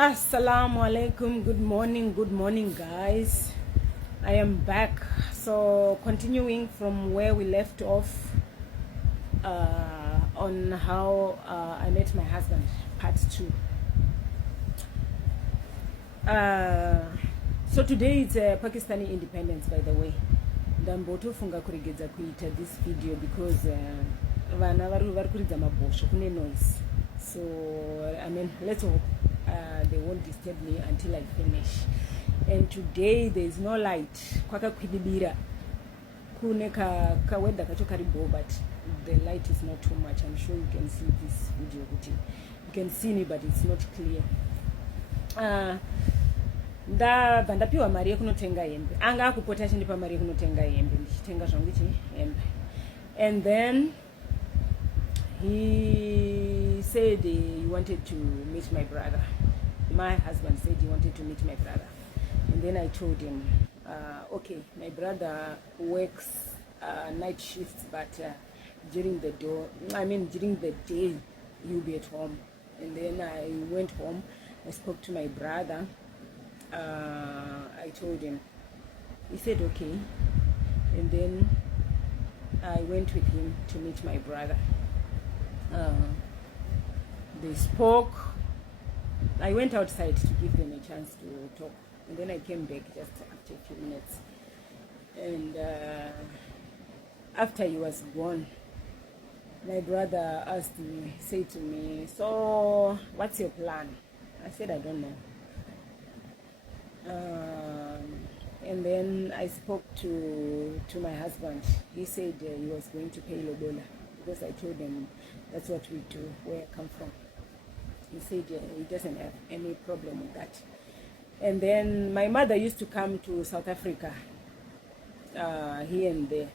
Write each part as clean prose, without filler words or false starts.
Assalamu alaikum. Good morning, guys. I am back. So, continuing from where we left off on how I met my husband, part 2. So today it's Pakistani independence, by the way. Ndambotofunga kuregedza kuita this video because vana vari kuridza mabhosvo kune noise. So I mean, let's hope they won't disturb me until I finish. And today there is no light. Kwakakwidibira kune ka weather kacho karibo, but the light is not too much. I'm sure you can see this video. You can see me, but it's not clear. Ndapiwa mari yekunotenga hembe. Anga akupota achindipa mari yekunotenga hembe. Ndichitenga zvangu hembe. And then he said he wanted to meet my brother. My husband said he wanted to meet my brother. And then I told him, okay, my brother works night shifts, but during the day, he'll be at home. And then I went home. I spoke to my brother. I told him. He said okay. And then I went with him to meet my brother. They spoke. I went outside to give them a chance to talk, and then I came back just after a few minutes. And after he was gone, my brother asked me, said to me, "So what's your plan?" I said, "I don't know." And then I spoke to my husband. He said he was going to pay Lobola, because I told him that's what we do where I come from. He said he doesn't have any problem with that. And then my mother used to come to South Africa here and there.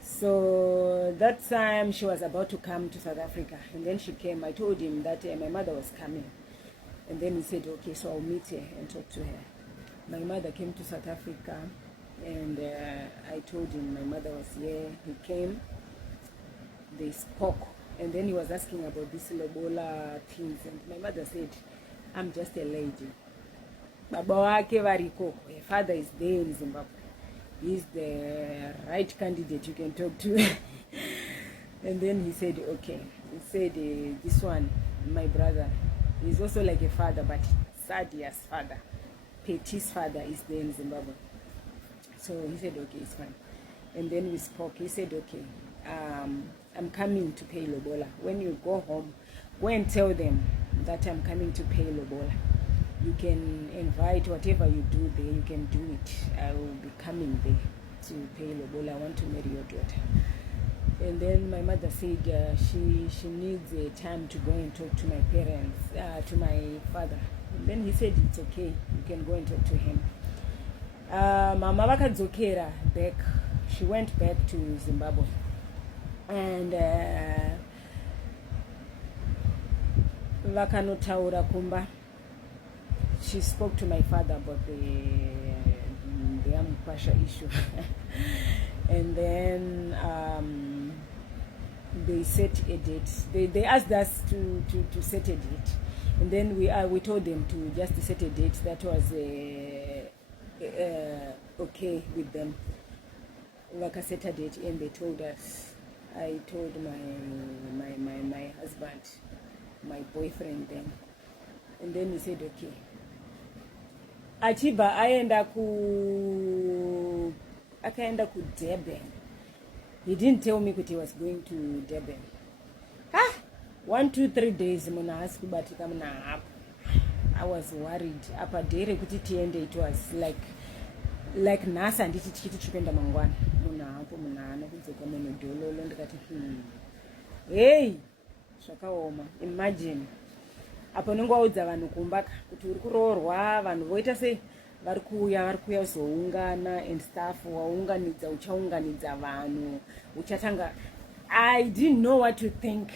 So that time she was about to come to South Africa, and then she came. I told him that my mother was coming, and then he said okay, so I'll meet her and talk to her. My mother came to South Africa, and I told him my mother was here. He came, they spoke, and then he was asking about this Lobola things, and my mother said, "I'm just a lady. Baba wake variko, her father is there in Zimbabwe. He's the right candidate you can talk to." And then he said okay. He said this one, my brother, is also like a father, but Sadia's father, Peti's father, is there in Zimbabwe. So he said okay, it's fine. And then we spoke. He said okay, I'm coming to pay Lobola. When you go home, go and tell them that I'm coming to pay Lobola. You can invite whatever you do there, you can do it. I will be coming there to pay Lobola. I want to marry your daughter. And then my mother said she needs a time to go and talk to my parents, to my father. And then he said it's okay, you can go and talk to him. Mama vakadzokera back. She went back to Zimbabwe. And vakanotaura kumba. She spoke to my father about the Ampasha issue. And then they set a date. They asked us to set a date. And then we told them to just set a date that was okay with them. Like a set a date, and they told us. I told my husband, my boyfriend then, and then he said okay. Achiba akaenda ku Durban. He didn't tell me that he was going to Durban. 1, 2, 3 days muna asikubatika muna hapo. I was worried. Apa dere kuti tiende, it was like nasa nditi chiti chipenda mangwana. Muna hapo muna ana kudzoka mune dololo ndikati hey, zvakaoma. Imagine apo nongoudza vanhu kumbaka kuti uri kuroorwa, vanhu voita sei, vari kuuya kuzoungana and stuff, waunganidza uchaunganidza vanhu uchatanga. I didn't know what to think,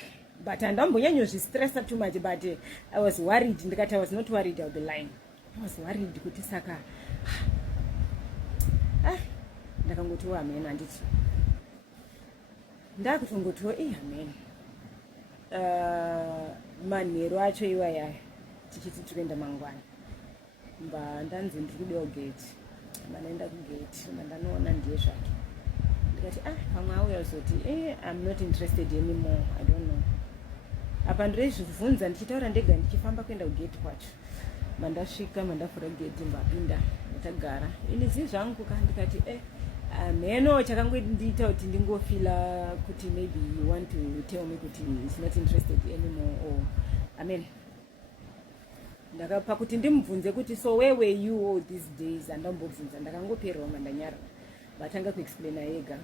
but andambonyanyozvistressa too much, but I was worried. Ndikati I was not worried, I'll be lying. I was worried kuti saka ndakangotiwa amen. Anditi ndakutongotiwa amen. Manheru acho iwaya tichiti tikuenda mangwana ndanzi ndiri kudewo gate manaenda kugate mandanoona ndiye zvake ndikati pamwe auya uzoti I'm not interested anymore, I don't know. Apa ndirizvibvunza ndichitaura ndega ndichifamba kuenda kugate kwacho. Mandasvika mandafura gate mbapinda ndakagara ini zvangu ndikati mheno chakangoita kuti ndingofila kuti maybe you want to tell me kuti is not interested anymore or amen. Ndakapa kuti ndimubvunze kuti so where were you all these days, andambobvunza ndakangoperwa mandanyara vatanga kuexplaina yega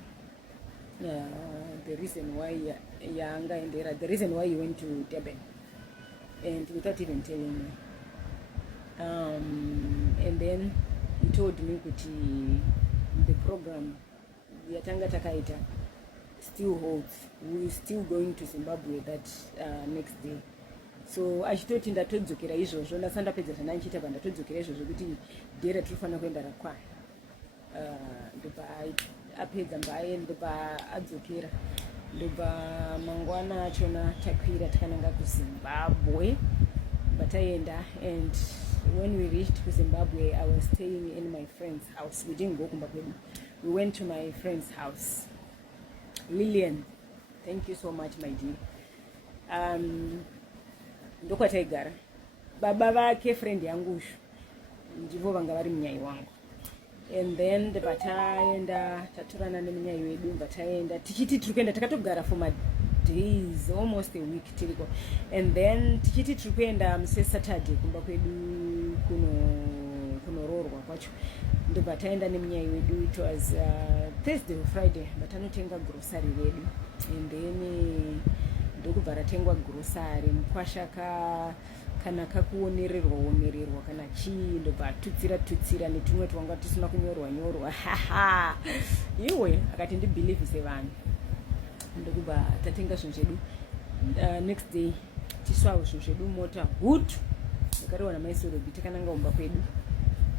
the reason why yaangaendera, the reason why he went to Durban, and without even telling me. And then he told me kuti the program yatanga takaita still holds. We're still going to Zimbabwe that next day. So achitoti ndatodzokera izvozvo ndasandapedza zvandandichiita pandatodzokera izvozvo kuti dera tinofanira kuenda rakwana. Ndobva apedza mbaye ndobva adzokera ndobva mangwana achona takwira takananga kuZimbabwe bataenda. And when we reached Zimbabwe, I was staying in my friend's house. We didn't go kumbakwedu. We went to my friend's house, Lillian. Thank you so much, my dear. Ndokwataigara baba vake friend yangushu ndivo vanga vari munyai wangu. And then bataenda tatorana nemunyai wedu bataenda tichiti tiri takatogara for my days, almost a week tiriko. And then tichiti tiri kuenda muse Saturday kumba kwedu kunororwa kwacho ndobataenda nemunyai wedu. It was Thursday or Friday batanotenga grocery redu. And then ndokubva ratengwa grocery mukwasha kana kakuonererwa kana chii ndobva tutsira netumwe twanga tusina kunyorwa iwe akati ndibhilivhise vanhu ndokubva tatenga zvinhu zvedu. Next day tisvawo zvinhu zvedu mota hutu ndakariwana maisorobhi takananga kumba kwedu.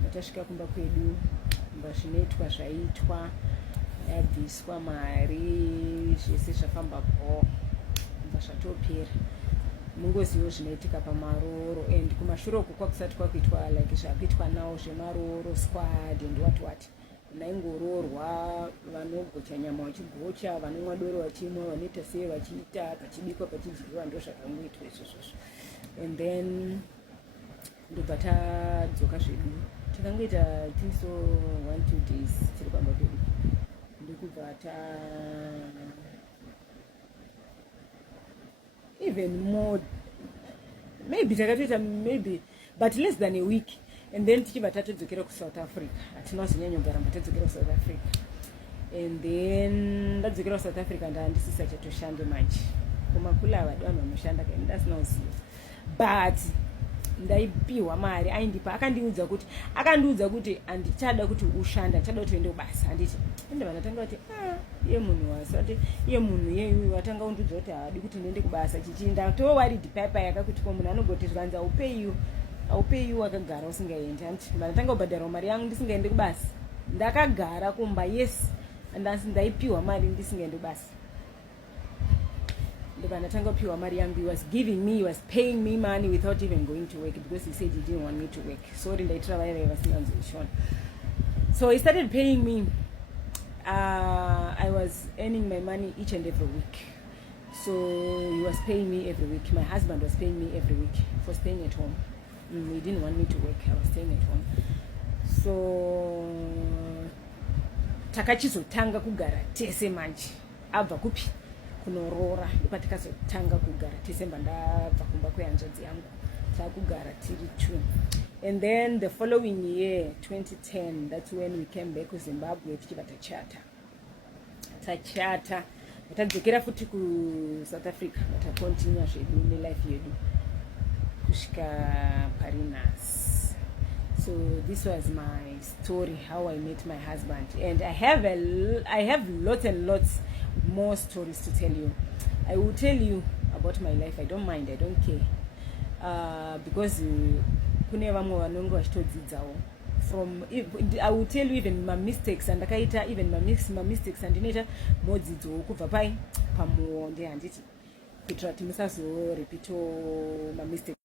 Matasvika kumba kwedu mba zvinoitwa zvaitwa yabviswa mari zvese zvafamba zvatopera mungozivo zvinoitika pamaroro. And kumashure uku kwakusati kwakuitwa like zvakuitwa nawo zvemaroro squad and what naingororwa vanogocha nyama vachigocha, vanomwa doro vachimwa, vanoita sei vachiita, pachibikwa pachidyiwa, ndo zvakangoitwa izvozvo. And then ndobva tadzoka zvedu takangoita tinso 1-2 days tiri pamba pedu ndokubva even more, maybe takatoita maybe but less than a week. And then tichibva tatodzokera kuSouth Africa. Hatinazonyanyogara tadzokera kuSouth Africa. And then ndadzokera kuSouth Africa ndandisisa chatoshande manje kumakula vanhu vanoshanda kai ndasina uzivo, but ndaipiwa mari aindipa. Akandiudza kuti andichada kuti ushanda, chada kuti uende kubasa. Anditi ende vanatanga kuti iye munhu wasati iye munhu yeyu watanga undudza kuti haadi kuti ndiende kubasa chichinda towaridi paipa yakakuti ko munhu anogoti zvanza aupeyu wakagara usingaendi. Anditi vanatanga kubhadhara mari yangu ndisingaende kubasa. Ndakagara kumba yes ndaipiwa mari ndisingaende kubasa. Ndovanatanga kupiwa mari yangu. He was paying me money without even going to work because he said he didn't want me to work. Sorry ndaitira vaiva vasinganzoishona. So he started paying me. I was earning my money each and every week. So he was paying me every week. My husband was paying me every week for staying at home. He didn't want me to work. I was staying at home. So takachizotanga kugara tese manje. Abva kupi kunorora patakazotanga kugara tese ndabva kumba kwehanzvadzi yangu takugara tiri 2. And then the following year 2010, that's when we came back to Zimbabwe tichibva tachata tadzokera futi kuSouth Africa takontinua zvedu nelife yedu kusvika parinas. So this was my story, how I met my husband. And I have lots and lots more stories to tell you. I will tell you about my life. I don't mind, I don't care, because kune vamwe vanonge vachitodzidzawo from. I will tell you even my mistakes, and ndakaita even my mistakes andinoita modzidzowo kubva pai pamuonde handiti kuitira kuti musazorepeat my mistakes.